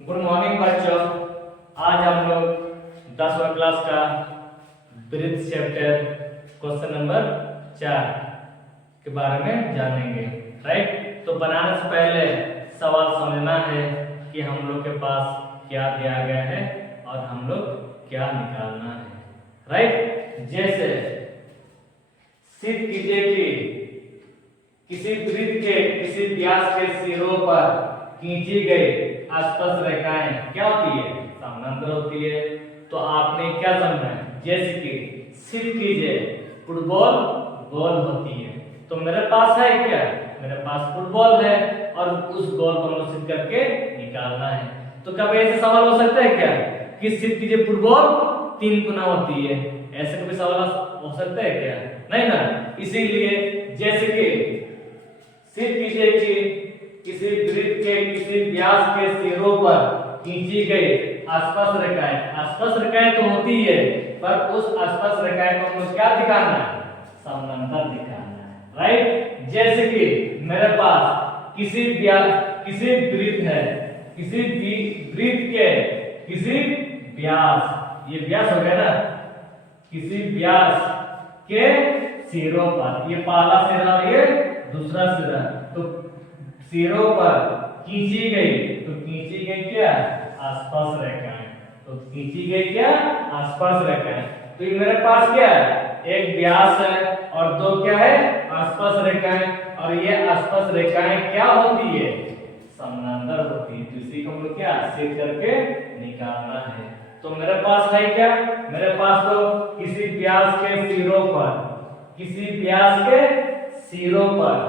Good morning बच्चों। आज हम लोग 10वीं क्लास का ब्रीथ चैप्टर क्वेश्चन नंबर 4 के बारे में जानेंगे। राइट, तो बनाने से पहले सवाल समझना है कि हम लोग के पास क्या दिया गया है और हम लोग क्या निकालना है। राइट, जैसे सिद्ध कीजिए कि किसी वृत्त के किसी व्यास के सिरों पर खींची गई आसपास रेखाएं क्या होती है? समानांतर होती है। तो आपने क्या समझना है? जैसे कि सिद्ध कीजिए फुटबॉल गोल होती है। तो मेरे पास है क्या? मेरे पास फुटबॉल है और उस गोल को मुझे सिद्ध करके निकालना है। तो कभी ऐसे सवाल हो सकता है क्या कि सिद्ध कीजिए फुटबॉल 3 गुना होती है? ऐसे कभी सवाल हो सकता है क्या? नहीं ना। इसीलिए जैसे कि सिद्ध कीजिए कि किसी वृत्त के किसी व्यास के सिरों पर खींची गई आसपास रेखाएं तो होती है, पर उस आसपास रेखाएं को मुझे क्या दिखाना है? समानांतर दिखाना है। राइट, जैसे कि मेरे पास किसी वृत्त है, किसी वृत्त के किसी व्यास, ये व्यास हो गया ना, किसी व्यास के सिरों पर, ये पहला सिरा और ये दूसरा सिरा, तो सिरों पर खींची गई, तो खींची गई क्या? आसपास रेखाएं। तो खींची गई क्या? आसपास रेखाएं। तो ये मेरे पास क्या है? एक व्यास है और दो क्या है? आसपास रेखाएं। और ये आसपास रेखाएं क्या होती है? समानांतर होती है। तो इसी को हम लोग क्या सिद्ध करके निकालना है। तो मेरे पास है क्या? मेरे पास तो किसी व्यास के सिरों पर, किसी व्यास के सिरों पर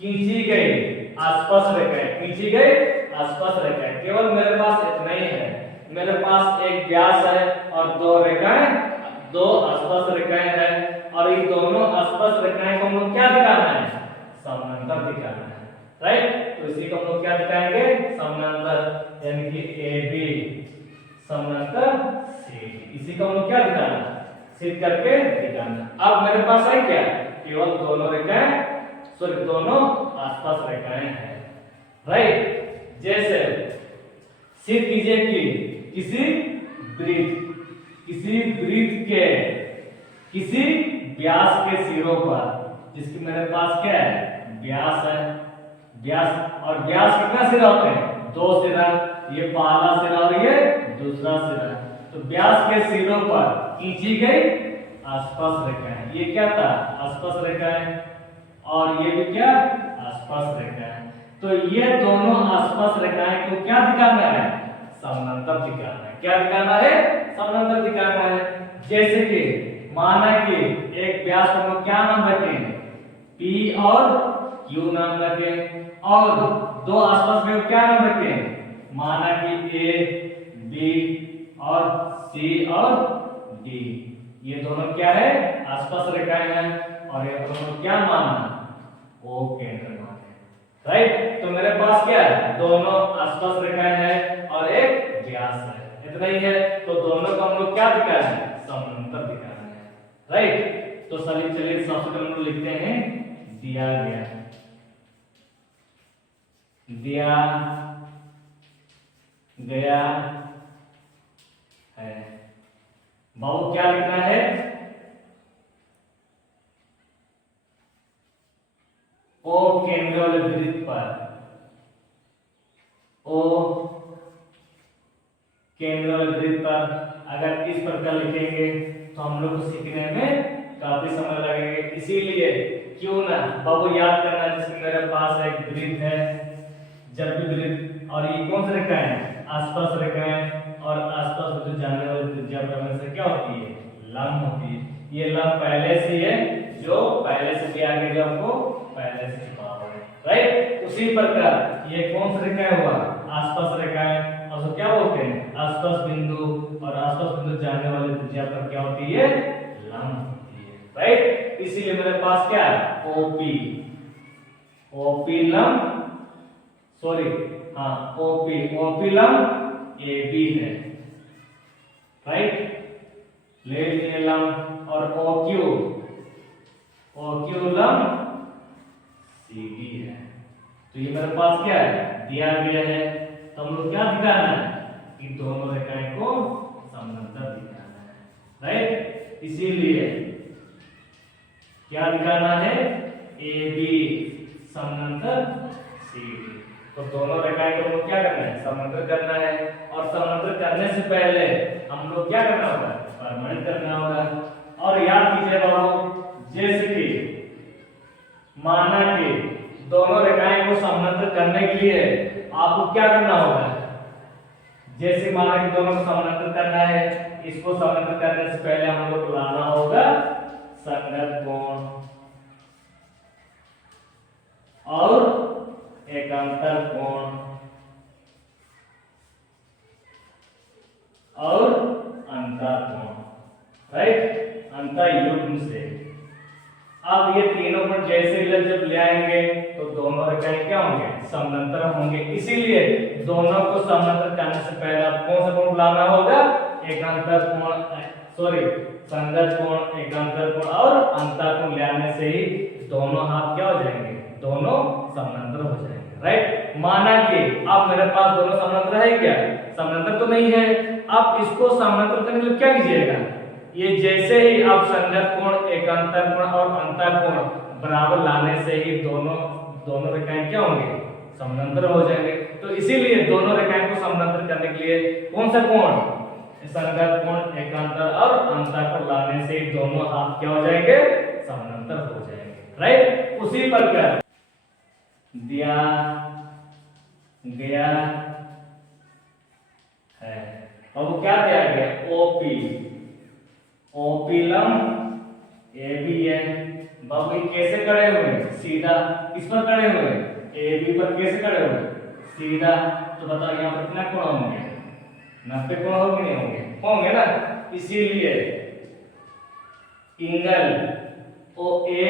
खींची गई आसपास रेखाएं, खींची गई आसपास रेखाएं। केवल मेरे पास इतना ही है। मेरे पास एक व्यास है और दो रेखाएं, दो आसपास रेखाएं हैं, और ये दोनों आसपास रेखाएं को हम क्या दिखाना है? समानांतर दिखाना है। राइट, तो इसी को हम लोग क्या दिखाएंगे? समानांतर, यानी कि AB समानांतर CD। इसी को हम लोग क्या दिखाना है? सिद्ध करके दिखाना। अब मेरे पास है क्या? केवल दोनों रेखाएं, सॉरी दोनों आसपास रेखाएं हैं। राइट, जैसे सिद्ध कीजिए कि किसी वृत्त के किसी व्यास के सिरों पर, जिसकी मेरे पास क्या है? व्यास है, व्यास, और व्यास कितना सिरा होते हैं? 2 सिरा, ये पहला सिरा और ये दूसरा सिरा। तो व्यास के सिरों पर खींची गई आसपास रेखाएं। ये क्या था? आसपास रेखाएं, और ये भी क्या? आसपास रेखाएं। तो ये दोनों आसपास रेखाएं को क्या दिखाना है? समानांतर दिखाना है। क्या दिखाना है? समानांतर दिखाना है। जैसे कि माना कि एक व्यास को हम क्या नाम रखें? P और Q नाम रखें, और दो आसपास में क्या नाम रखें? माना कि A, B और C और D। ये दोनों क्या है? आसपास रेखाएं हैं, और ये दोनों क्या मानना? O केंद्र माने। राइट, तो मेरे पास क्या है? दोनों आसपास रेखाएं हैं और एक व्यास है। इतना ही है। तो दोनों को हम लोग क्या दिखाना है? समानांतर दिखाना है। राइट, तो चलिए सबसे पहले हम लोग लिखते हैं दिया गया है। बाबू क्या लिखना है? O केंद्र वाले वृत्त पर, O केंद्र वाले वृत्त पर अगर इस प्रकार लिखेंगे तो हम लोग को सीखने में काफी समय लगेगा। इसीलिए क्यों ना बाबू याद करना, जैसे मेरे पास एक वृत्त है, जब भी वृत्त, और ये कौन सी रेखाएं हैं? आसपास रेखाएं, और आसपास जो जाने वाली त्रिज्या हमेशा क्या होती है? लंब होती है। ये लंब पहले से है, जो पहले से दिया गया, जो आपको पहले से छुपा हुआ है। राइट, उसी प्रकार ये कौन सी रेखाएं हुआ? आसपास रेखाएं, और तो क्या बोलते हैं? आसपास बिंदु, और आसपास बिंदु जाने वाली त्रिज्या पर क्या होती है? लंब होती है। राइट, इसीलिए मेरे पास क्या है? OP लंब, सॉरी हाँ, OP लंब AB है। राइट, ले लिए लंब, और OQ लंब CD है। तो ये मेरे पास क्या है? दिया गया है। तो हम लोग क्या दिखाना है कि दोनों रेखाएं को समानांतर दिखाना है, राइट। इसीलिए क्या दिखाना है, ए बी समानांतर सी डी। तो दोनों रेखाएं को हमको क्या करना है, समानांतर करना है। और समानांतर करने से पहले हम लोग क्या करना होगा, परिमाणित करना होगा। और याद कीजिए बाबू, जैसे कि माना कि दोनों रेखाएं को समानांतर करने के लिए आपको क्या करना होगा, जैसे माना कि दोनों को समानांतर करना है, इसको समानांतर करने से पहले हम लोग को लाना होगा संगत कोण और एकांतर कोण और अंतर कोण, राइट, अंतर युग्म से। अब ये तीनों कोण जैसे जब ले आएंगे तो दोनों रेखाएं क्या होंगे, समानांतर होंगे। इसीलिए दोनों को समानांतर करने से पहले कौन सा कोण लाना होगा, एकांतर कोण, सॉरी संगत कोण, एकांतर कोण और अंतर कोण लाने से ही दोनों हाथ क्या हो जाएंगे, दोनों समानांतर हो जाएंगे, राइट। माना कि अब मेरे पास दोनों समानांतर है क्या, समानांतर तो नहीं है। अब इसको समानांतर करने के लिए क्या कीजिएगा, ये जैसे ही आप संगत कोण, एकांतर कोण और अंतर कोण बराबर लाने से ही दोनों रेखाएं क्या होंगे, समानांतर हो जाएंगे। तो इसीलिए दोनों रेखाएं को समानांतर करने के लिए कौन सा कोण, संगत कोण, एकांतर और अंतर कोण लाने से ही दोनों हाथ क्या हो जाएंगे, समानांतर हो जाएंगे, राइट। उसी प्रकार दिया गया है, और वो क्या दिया गया, ओपी, ओपी लंब ए बी है। बाबू ये कैसे खड़े हुए, सीधा। किस पर खड़े हुए, ए बी पर। कैसे खड़े हुए, सीधा। तो बताओ यहाँ पर कितना कोण होंगे, 90 कोण होंगे, नहीं होंगे, होंगे ना। इसीलिए angle O A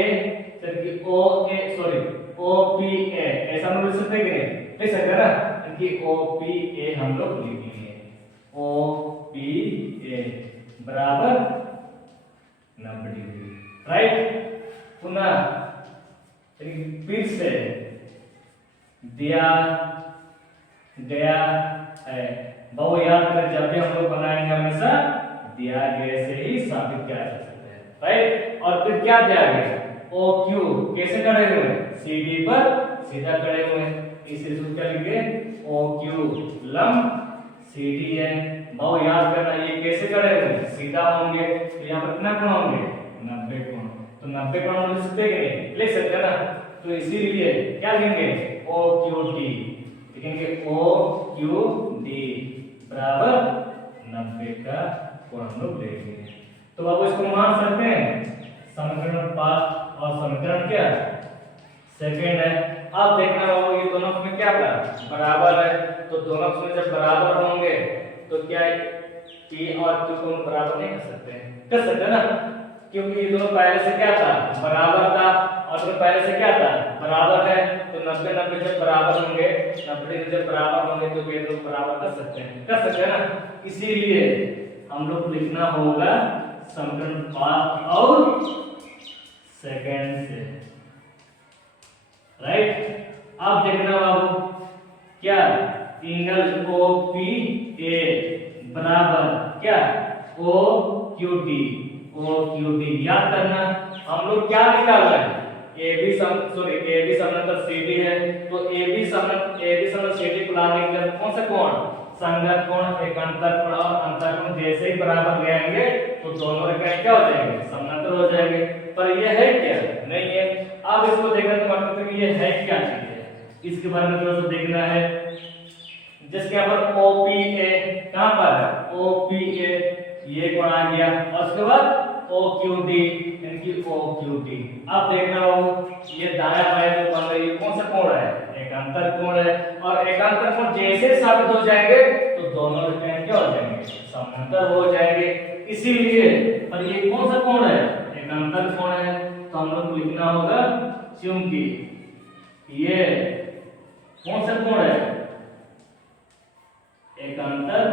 O A sorry O P A ऐसा हम लोग लिख सकते हैं कि नहीं, लिख सकते हैं ना, कि ओ पी ए हम लोग लिखेंगे, ओ पी ए बराबर 90 डिग्री, राइट। पुनः फिर से दिया गया है। बहुत याद करें, जब भी हम लोग बनाएंगे हमेशा दिया गया से ही साबित किया जा सकता है, राइट। और फिर क्या दिया गया, ओ क्यू कैसे खड़े हुए, सी डी पर सीधा खड़े हुए। इस सूत्र क्या लिखे, ओ क्यू लंब सी डी है। बहुत याद करना, ये कैसे खड़े हुए, सीधा होंगे। तो यहाँ पर कितना कोण होंगे, 90 कोण। तो 90 कोण हम लिख सकते हैं, लिख सकते हैं ना। तो इसीलिए क्या लिखेंगे, ओ क्यू डी लिखेंगे, ओ क्यू डी बराबर 90 का कोण हम लोग लेंगे। तो अब इसको मान सकते हैं समीकरण 5 और समीकरण क्या, सेकंड है। अब देखना बाबू, ये दोनों में क्या था, बराबर है। तो दोनों में जब बराबर होंगे तो क्या P और Q को हम बराबर नहीं कर सकते, कर सकते ना, क्योंकि ये दोनों पहले से क्या था, बराबर था। और दोनों पहले से क्या था, बराबर है। तो 90 जब बराबर होंगे, 90 जब बराबर होंगे तो ये दोनों बराबर कर सकते हैं, कर सकते हैं ना। इसीलिए हम लोग लिखना होगा समीकरण 5 और सेकंड से, राइट। अब देखना बाबू, क्या एंगल ओ पी ए बराबर क्या, O Q D, O Q D. याद करना, हम लोग क्या निकाल रहे हैं, ए बी समानांतर सी डी है। तो ए बी समानांतर सी डी को लाने के लिए कौन सा कोण, संगत कोण, एकांतर कोण और अंतर कोण जैसे ही बराबर ले आएंगे तो दोनों रेखाएं क्या हो जाएंगे, समानांतर हो जाएंगे। पर ये है क्या, नहीं है। अब इसको देखना तो मतलब कि ये है क्या चीज है, इसके बारे में थोड़ा सा देखना है। जिसके यहाँ पर ओ पी ए कहां पर है, ओ पी ए ये कोण आ गया, और उसके बाद ओ क्यू डी यानी ओ क्यू डी। अब देखना हो, ये दायां बायां जो बन रही है कौन सा कोण है, एकांतर कोण है। और एकांतर कोण जैसे साबित हो जाएंगे तो दोनों रेखाएं क्या हो जाएंगे, समानांतर हो जाएंगे। इसीलिए पर ये कौन सा कोण है, एकांतर कोण है। तो हम लोग लिखना होगा, क्योंकि ये कौन सा कोण है, एकांतर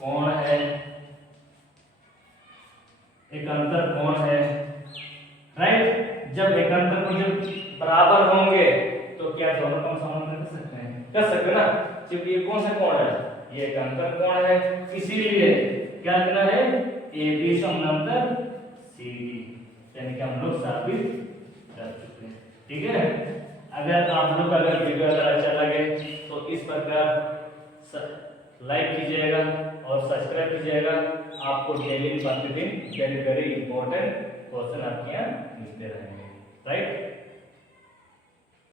कोण है, एकांतर कोण है, राइट। जब एकांतर कोण जब बराबर होंगे तो क्या दोनों को समानांतर कर सकते हैं, कर सकते हैं ना। जब ये कौन सा कोण है, ये एक अंतर कोण है, इसीलिए क्या करना है, AB समानांतर CD, यानी कि हम लोग साबित कर चुके हैं। ठीक है, अगर आप लोग अगर वीडियो अच्छा लगे तो इस प्रकार लाइक कीजिएगा और सब्सक्राइब कीजिएगा। आपको डेली प्रतिदिन वेरी वेरी इंपॉर्टेंट क्वेश्चन आपके यहाँ मिलते रहेंगे, राइट।